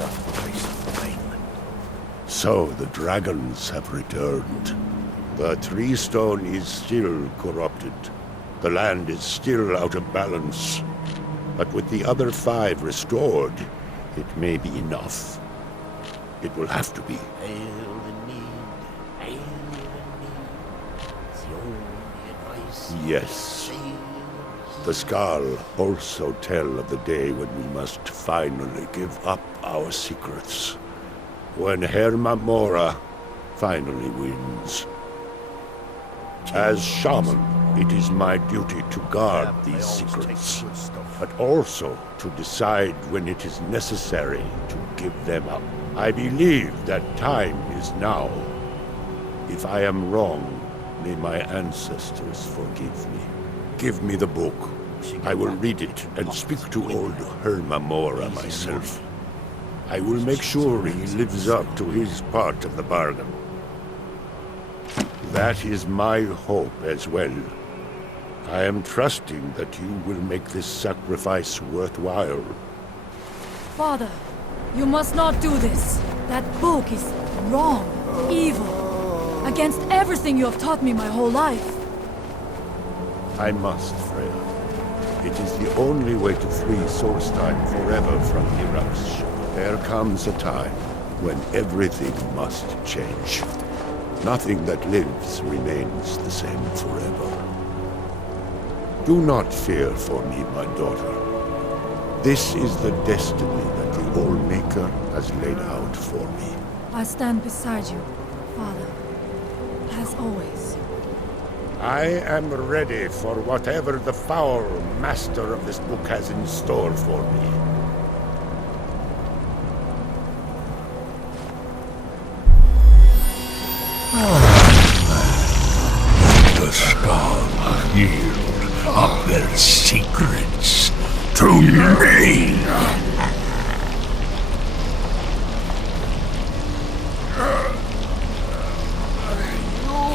sacrifice of the mainland. So the dragons have returned. The tree stone is still corrupted. The land is still out of balance. But with the other 5 restored, it may be enough. It will have to be. Hail the need. Hail the need. It's the only advice. Yes. The Skal also tell of the day when we must finally give up our secrets. When Hermamora finally wins. As shaman, it is my duty to guard these secrets, but also to decide when it is necessary to give them up. I believe that time is now. If I am wrong, may my ancestors forgive me. Give me the book. I will read it and speak to old Hermamora myself. I will make sure he lives up to his part of the bargain. That is my hope as well. I am trusting that you will make this sacrifice worthwhile. Father, you must not do this. That book is wrong, evil, against everything you have taught me my whole life. I must, Freya. It is the only way to free Solstein forever from Iraks. There comes a time when everything must change. Nothing that lives remains the same forever. Do not fear for me, my daughter. This is the destiny that the All-Maker has laid out for me. I stand beside you, Father, as always. I am ready for whatever the foul master of this book has in store for me. The Skal yield up their secrets to me.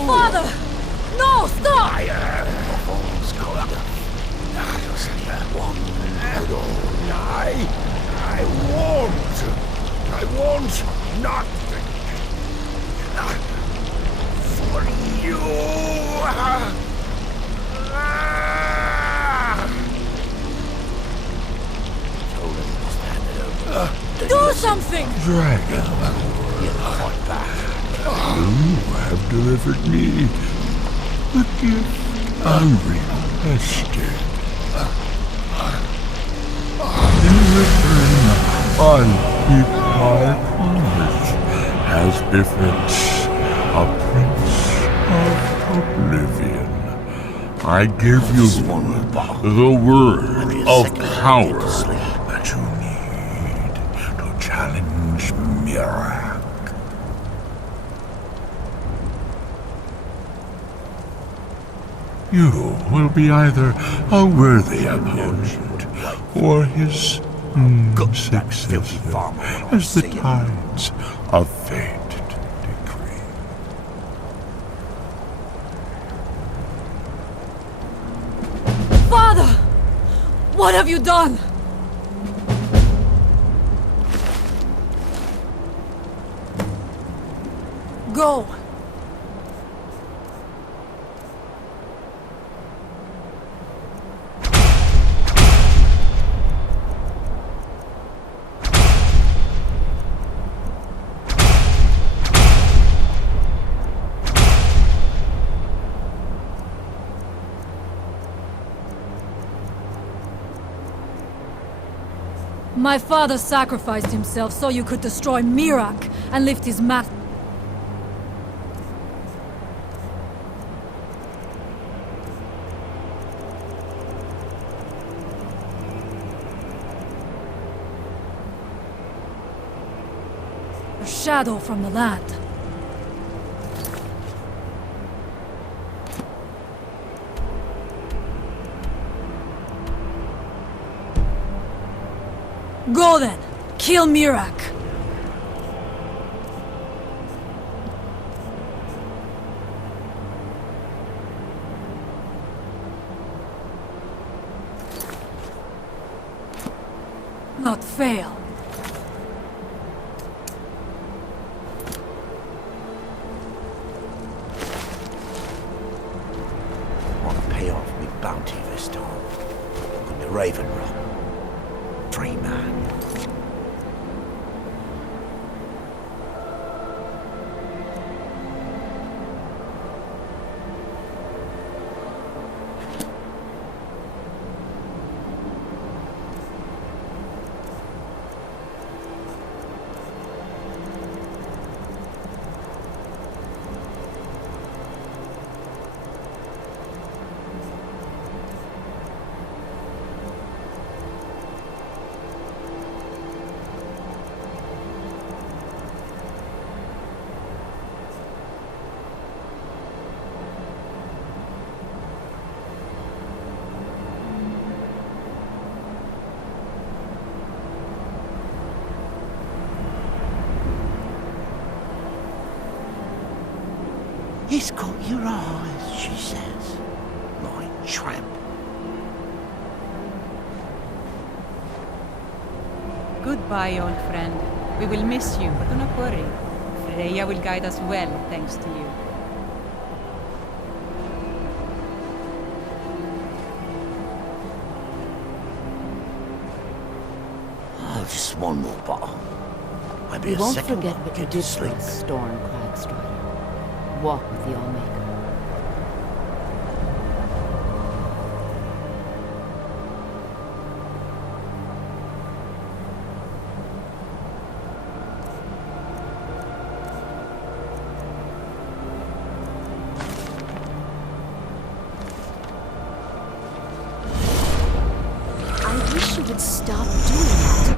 Father! No, stop! I am of all's kind of. One good old I want nothing. For you. Do something! Dragon, Fight back. you have delivered me a gift unrequested. In return, I keep my promise as befits a prince of oblivion. I give you the word of power that you need to challenge Mirak. You will be either a worthy opponent or his successor, as the tides of fate decree. Father! What have you done? Go! My father sacrificed himself so you could destroy Mirak and lift his mat. A shadow from the land. Go then! Kill Mirak! Not fail. Raven Rock. Free man. He's got your eyes, she says. My tramp. Goodbye, old friend. We will miss you, but do not worry. Freya will guide us well, thanks to you. Oh, just one more bottle. Maybe You a won't second forget one. what you Get to did for sleep. us, Storm Cragstrider. Walk with the Allmaker. I wish you would stop doing that.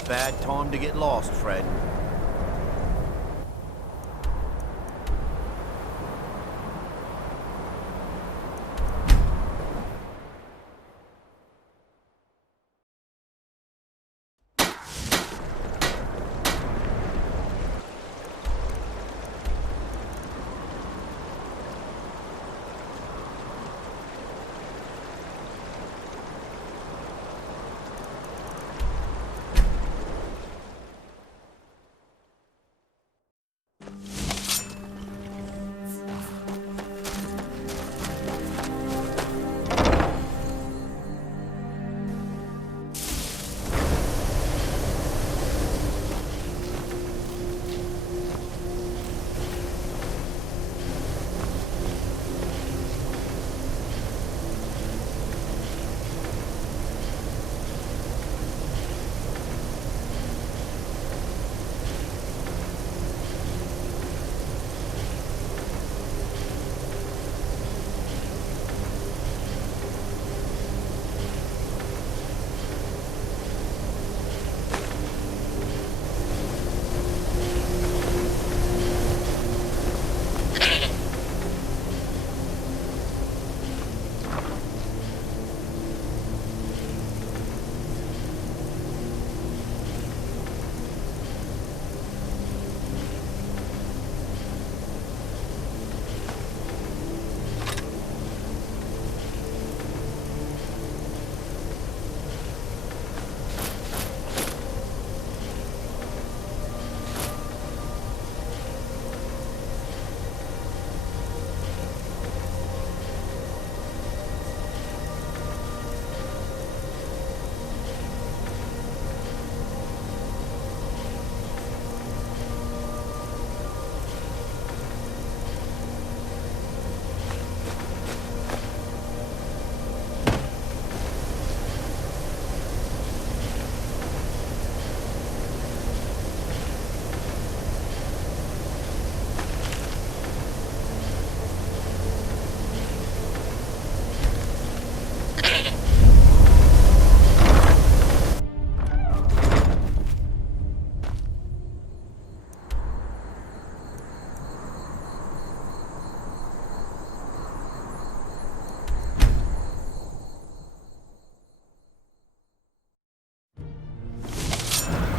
a bad time to get lost, Fred.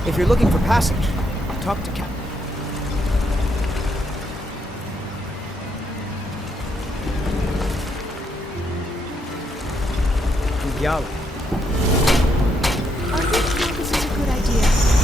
If you're looking for passage, talk to Captain. Yala. Are you sure this is a good idea?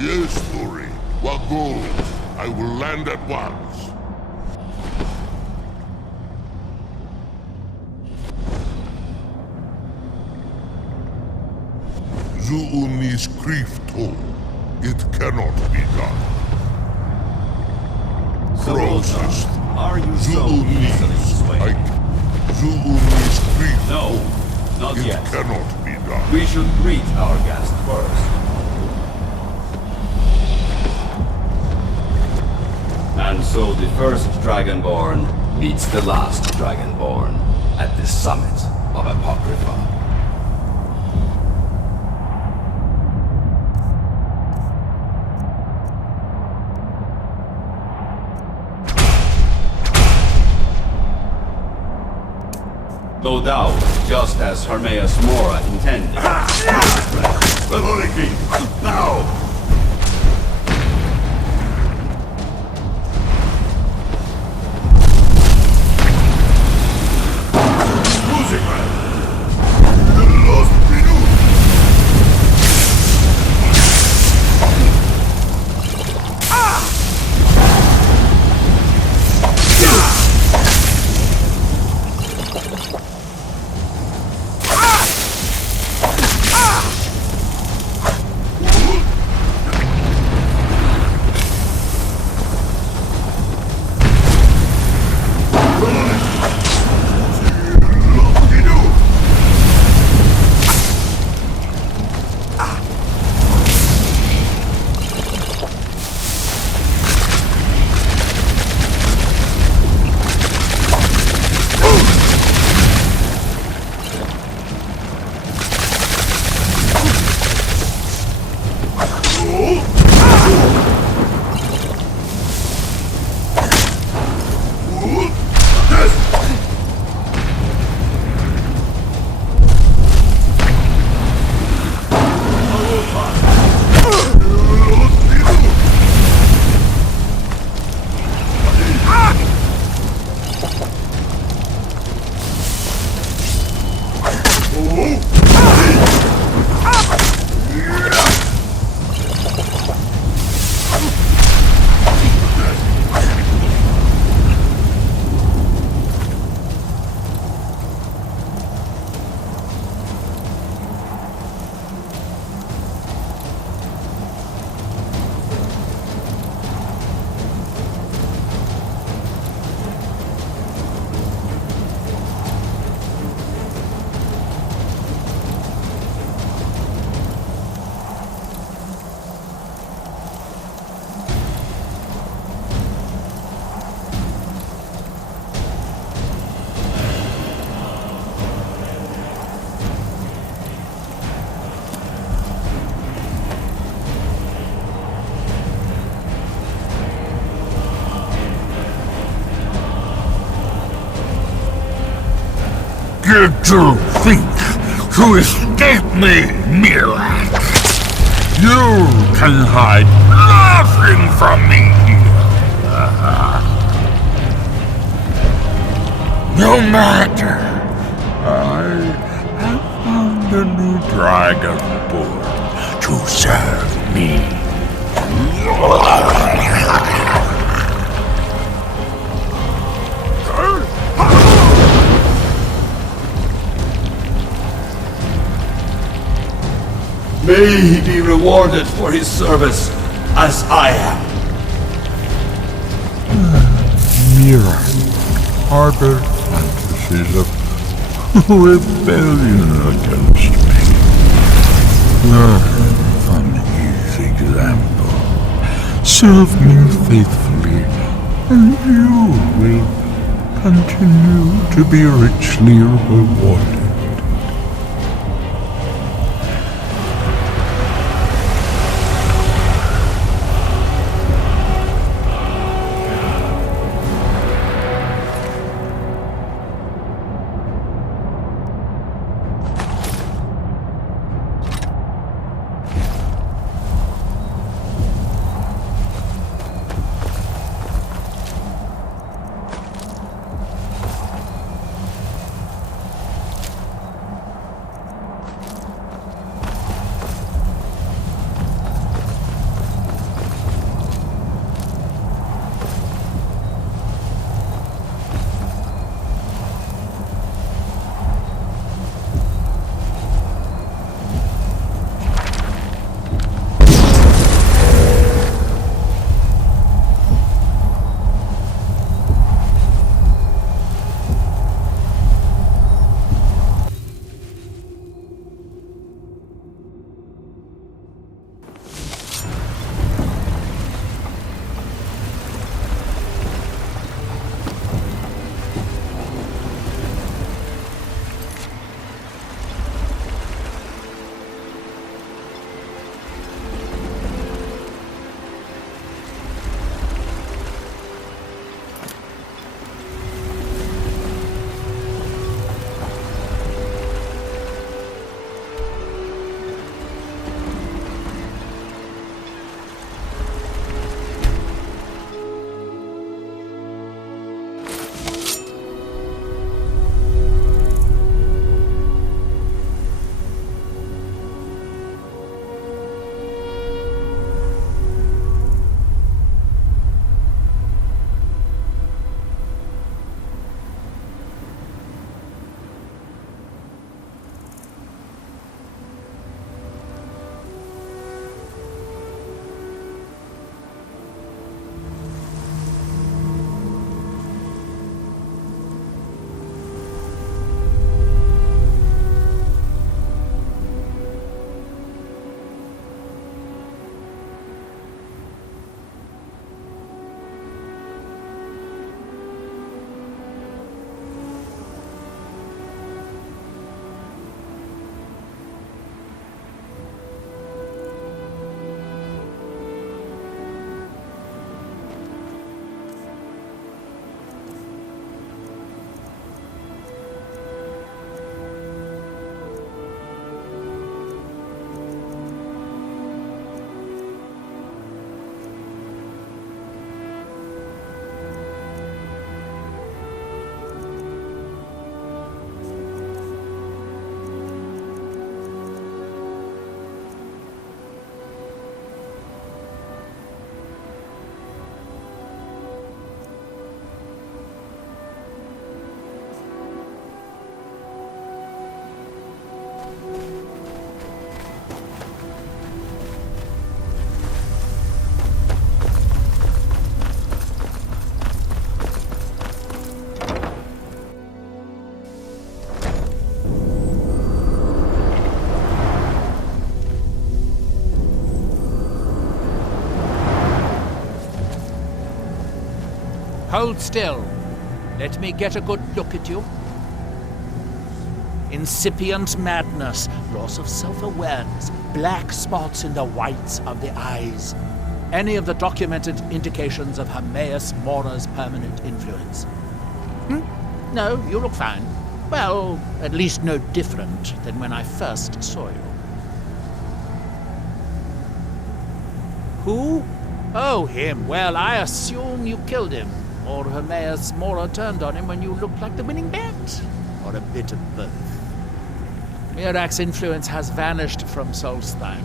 Yes, Lori. Wagul. I will land at once. Zuunis Krifto. It cannot be done. Closest. Are you so easily swayed? Zuunis Krifto. No, not It yet. cannot be done. We should greet our guest first. And so the first Dragonborn meets the last Dragonborn at the summit of Apocrypha. No doubt, just as Hermaeus Mora intended. Levoliki! Now! Losing man! Lost minute! Did you think to escape me, Mirak? You can hide nothing from me! No matter. I have found a new dragon born to serve me. May he be rewarded for his service, as I am. Mira, harbor fantasies of rebellion against me. Learn from his example. Serve me faithfully, and you will continue to be richly rewarded. Hold still. Let me get a good look at you. Incipient madness, loss of self-awareness, black spots in the whites of the eyes. Any of the documented indications of Hermaeus Mora's permanent influence. No, you look fine. Well, at least no different than when I first saw you. Who? Oh, him. Well, I assume you killed him. Or Hermaeus Mora turned on him when you looked like the winning bet. Or a bit of both. Mirak's influence has vanished from Solstheim.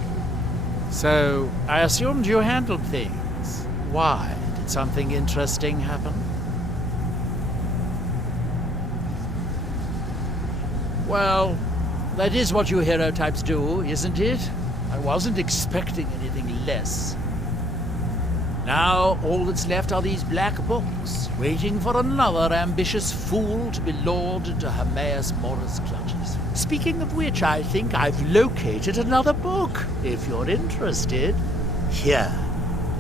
So, I assumed you handled things. Why? Did something interesting happen? Well, that is what you hero types do, isn't it? I wasn't expecting anything less. Now, all that's left are these black books, waiting for another ambitious fool to be lured into Hermaeus Mora's clutches. Speaking of which, I think I've located another book, if you're interested. Here,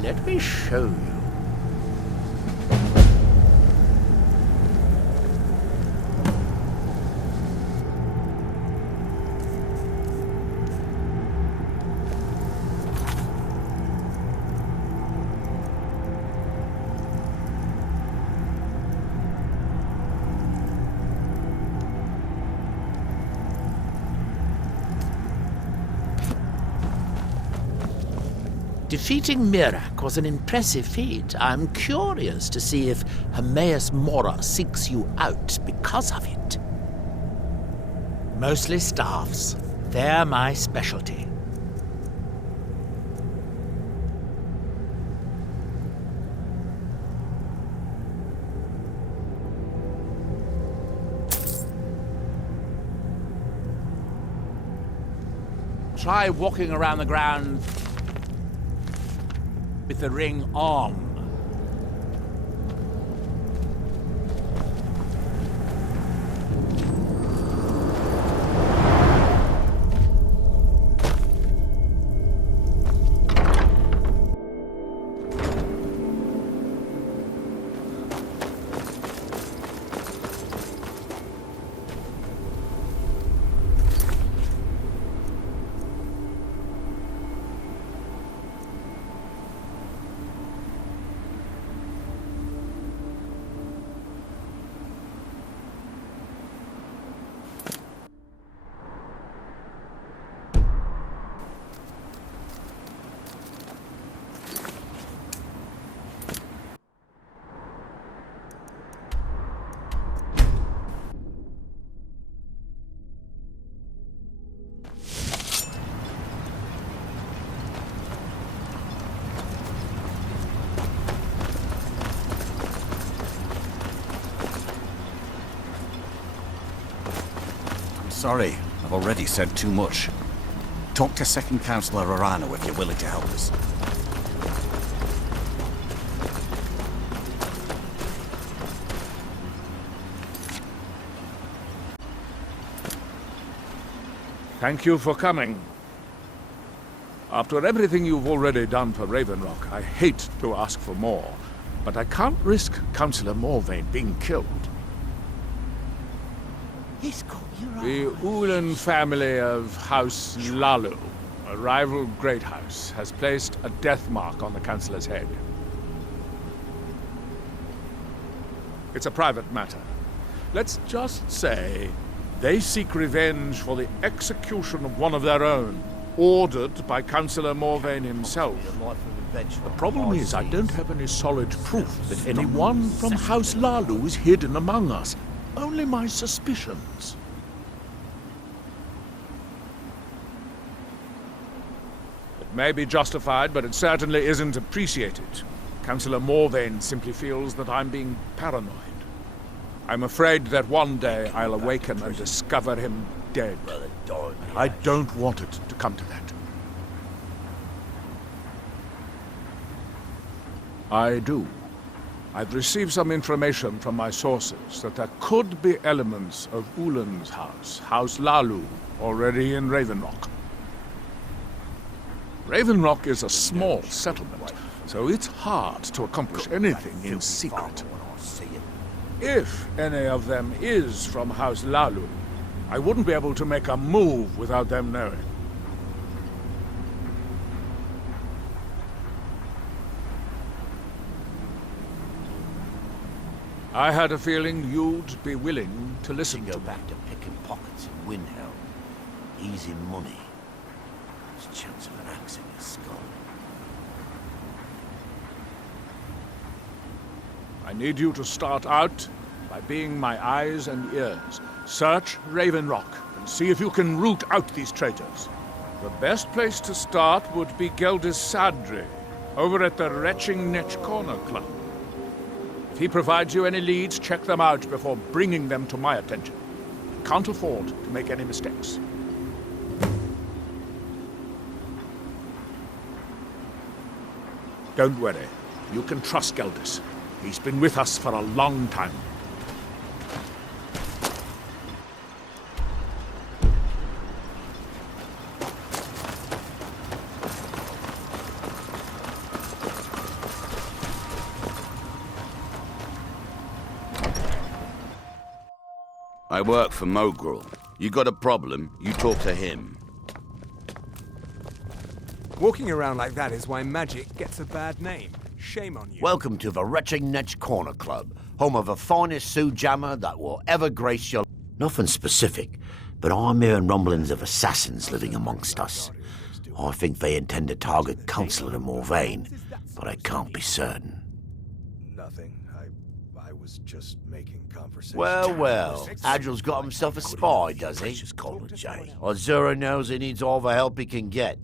let me show you. Defeating Mirak was an impressive feat. I'm curious to see if Hermaeus Mora seeks you out because of it. Mostly staffs. They're my specialty. Try walking around the ground with the ring on. Sorry, I've already said too much. Talk to Second Councillor Arano if you're willing to help us. Thank you for coming. After everything you've already done for Ravenrock, I hate to ask for more, but I can't risk Councillor Morvain being killed. The Ulan family of House Lalu, a rival great house, has placed a death mark on the Councillor's head. It's a private matter. Let's just say they seek revenge for the execution of one of their own, ordered by Councillor Morvain himself. The problem is I don't have any solid proof that anyone from House Lalu is hidden among us. Only my suspicions. It may be justified, but it certainly isn't appreciated. Councillor Morvain simply feels that I'm being paranoid. I'm afraid that one day I'll awaken and discover him dead. I don't want it to come to that. I do. I've received some information from my sources that there could be elements of Ulan's house, House Lalu, already in Ravenrock. Raven Rock is a small settlement, so it's hard to accomplish anything in secret. If any of them is from House Lalu, I wouldn't be able to make a move without them knowing. I had a feeling you'd be willing to listen to me. Back to picking pockets in Windhelm. Easy money. There's a chance of an axe in your skull. I need you to start out by being my eyes and ears. Search Raven Rock and see if you can root out these traitors. The best place to start would be Geldis Sadri, over at the Retching Netch Corner Club. If he provides you any leads, check them out before bringing them to my attention. I can't afford to make any mistakes. Don't worry. You can trust Geldis. He's been with us for a long time. I work for Mogrul. You got a problem, you talk to him. Walking around like that is why magic gets a bad name. Shame on you. Welcome to the Retching Netch Corner Club, home of the finest Sue Jammer that will ever grace your... Nothing specific, but I'm hearing rumblings of assassins living amongst us. I think they intend to target Councillor Morvain, but I can't be certain. Nothing. I was just making conversation. Well, Adril's got himself a spy, does he? Just call it Jay. Azura knows he needs all the help he can get.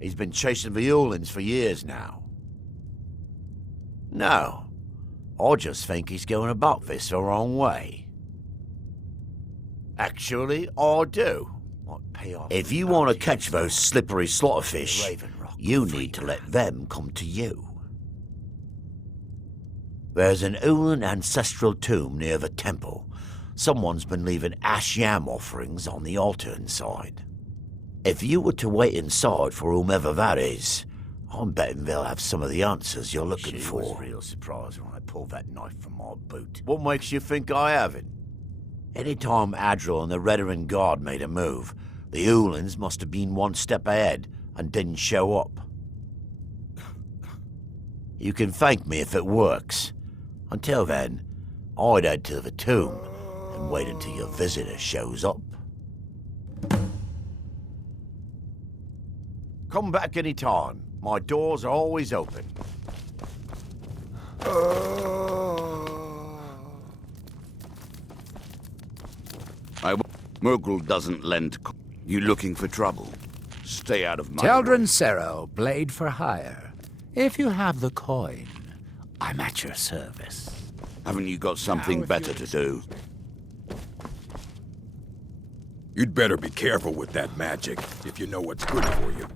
He's been chasing the Ulins for years now. No, I just think he's going about this the wrong way. Actually, I do. If you want to catch those slippery slaughterfish, you need to let them come to you. There's an Ulin ancestral tomb near the temple. Someone's been leaving ash yam offerings on the altar inside. If you were to wait inside for whomever that is, I'm betting they'll have some of the answers you're looking for. I was real surprised when I pulled that knife from my boot. What makes you think I haven't? Anytime Adril and the Redarin Guard made a move, the Ulins must have been one step ahead and didn't show up. You can thank me if it works. Until then, I'd head to the tomb and wait until your visitor shows up. Come back any time. My doors are always open. Murgrel doesn't lend. You looking for trouble? Stay out of my Teldrin Sero, blade for hire. If you have the coin, I'm at your service. Haven't you got something better to do? You'd better be careful with that magic, if you know what's good for you.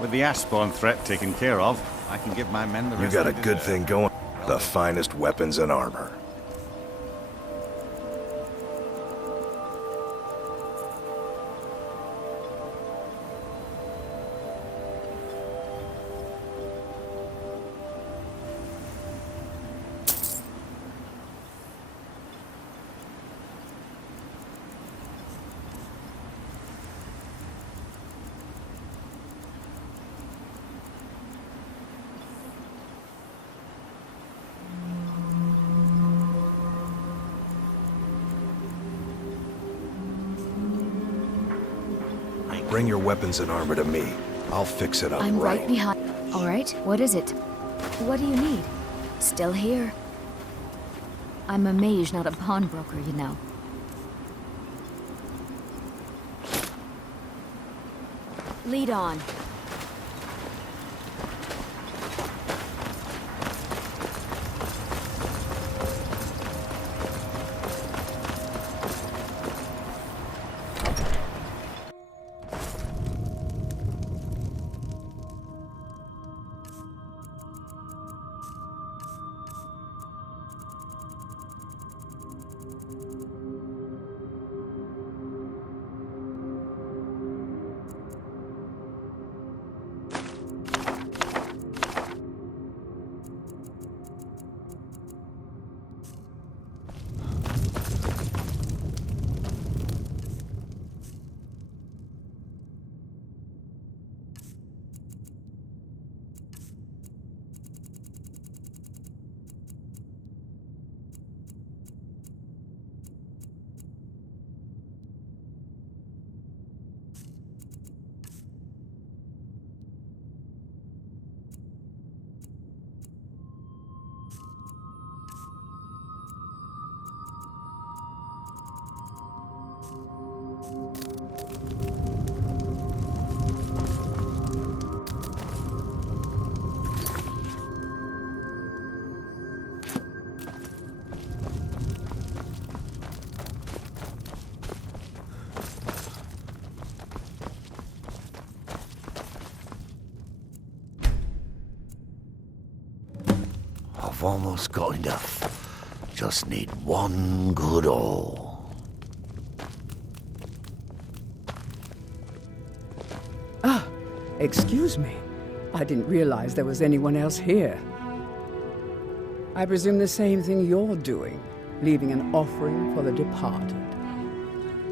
With the Ashspawn threat taken care of, I can give my men the rest. You got a good thing going. The finest weapons and armor. Bring your weapons and armor to me. I'll fix it up I'm right. right behind. All right, what is it? What do you need? Still here. I'm a mage, not a pawnbroker, you know. Lead on. I've almost got enough. Just need one good haul. Ah, excuse me. I didn't realize there was anyone else here. I presume the same thing you're doing, leaving an offering for the departed.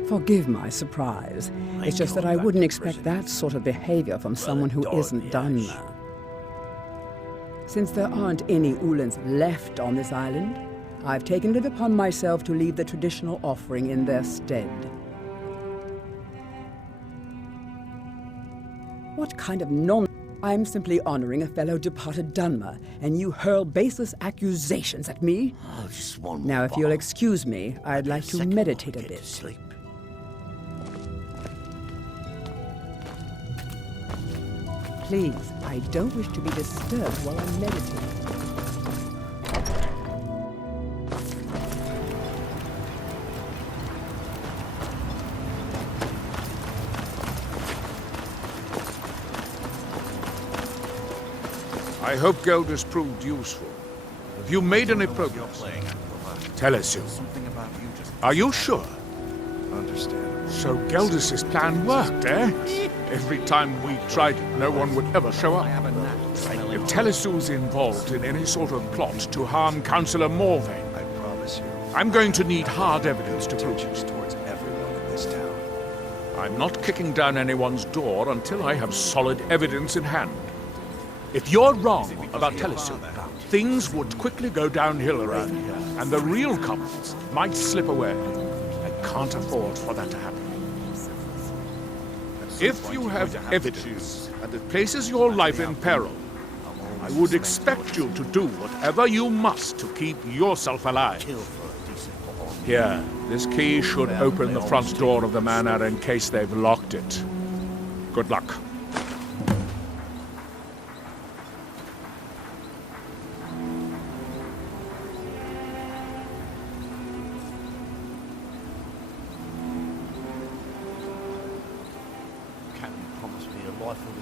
Forgive my surprise. It's just that I wouldn't expect that sort of behavior from someone who isn't Dunmer. Since there aren't any Ulans left on this island, I've taken it upon myself to leave the traditional offering in their stead. What kind of nonsense? I'm simply honoring a fellow departed Dunmer, and you hurl baseless accusations at me? Oh, just one Now, more if you'll excuse me, I'd like to meditate a bit. Sleep. Please, I don't wish to be disturbed while I'm meditating. I hope Geldis proved useful. Have you made any progress? Tell us you. Are you sure? Understand. So Geldis' plan worked, eh? Every time we tried it, no one would ever show up. If Telesu's involved in any sort of plot to harm Councillor Morvain, I promise you. I'm going to need hard evidence to prove it. Towards everyone in this town. I'm not kicking down anyone's door until I have solid evidence in hand. If you're wrong about Telesu, things would quickly go downhill around here, and the real culprits might slip away. I can't afford for that to happen. If you have evidence and it places your life in peril, I would expect you to do whatever you must to keep yourself alive. Here, this key should open the front door of the manor in case they've locked it. Good luck.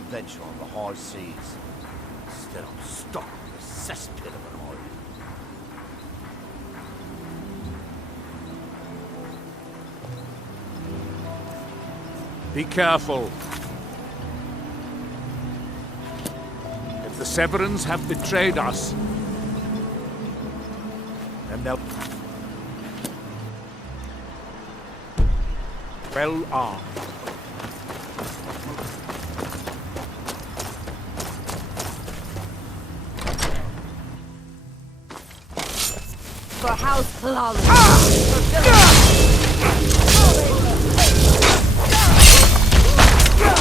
Adventure on the high seas. Instead, I'm stuck in a cesspit of an island. Be careful. If the Severans have betrayed us, then they'll... well armed. For House Flawless. For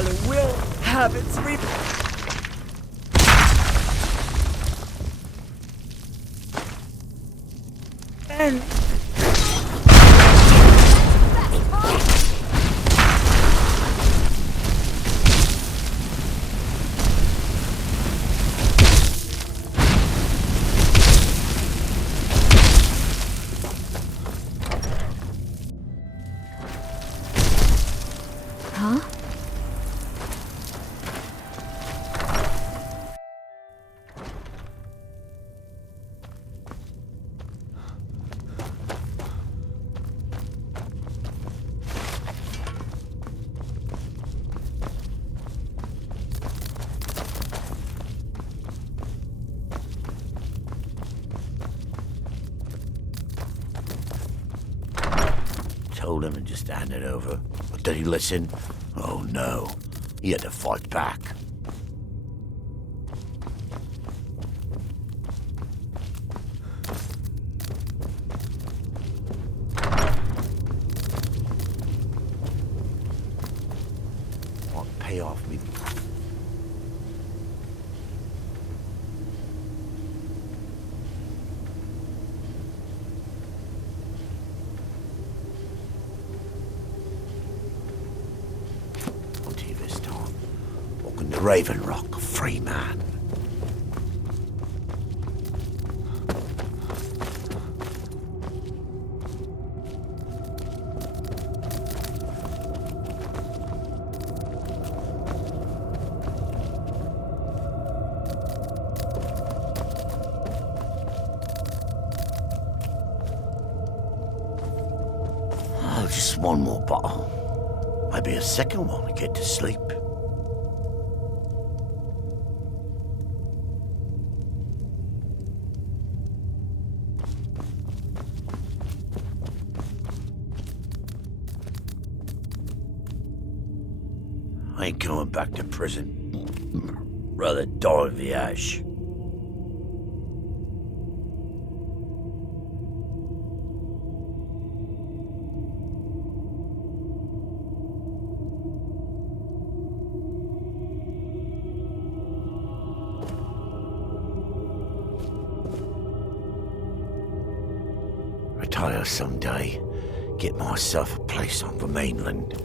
Valor will have its revenge. Huh? Told him to just hand it over. But did he listen? Oh no. He had to fight back. What pay off me? Raven Rock, a free man. Oh, just one more bottle. Maybe a second one to get to sleep. I ain't going back to prison. Rather die of the ash. Retire someday. Get myself a place on the mainland.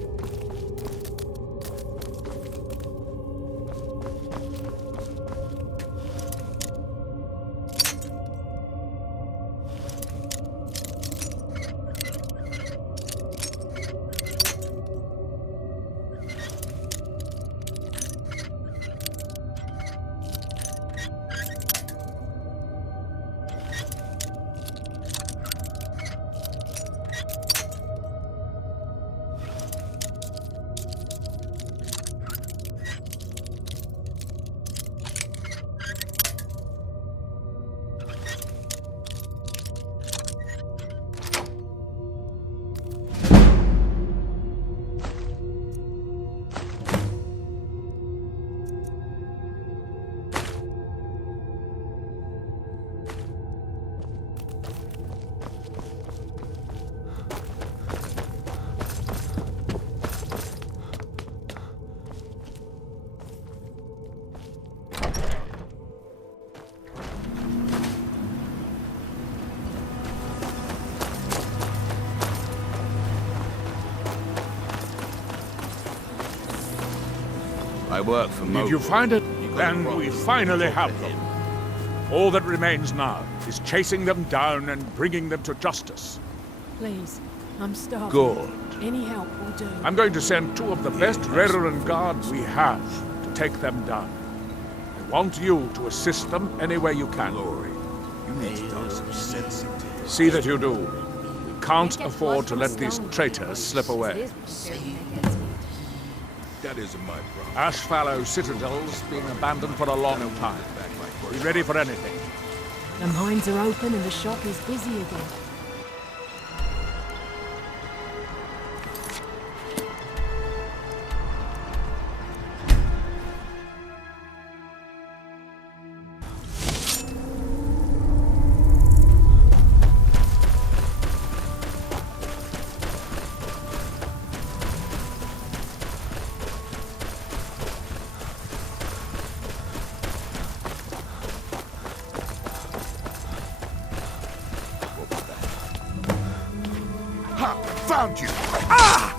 I work for Did you find it? And we finally have them. All that remains now is chasing them down and bringing them to justice. Please, I'm starving. Good. Any help will do. I'm going to send two of the best Reverend guards we have to take them down. I want you to assist them any way you can. Glory, you need to talk some sense into him. See that you do. We can't afford to let these traitors slip away. That isn't my problem. Ashfallow Citadel's been abandoned for a long time. Be ready for anything. The mines are open and the shop is busy again. found you! Ah!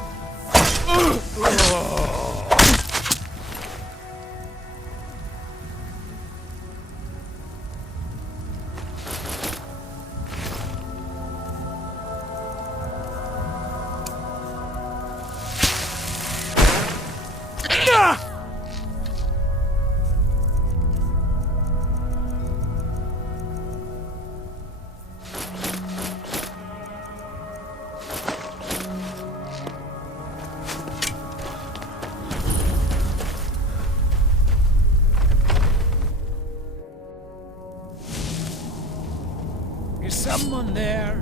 Is someone there?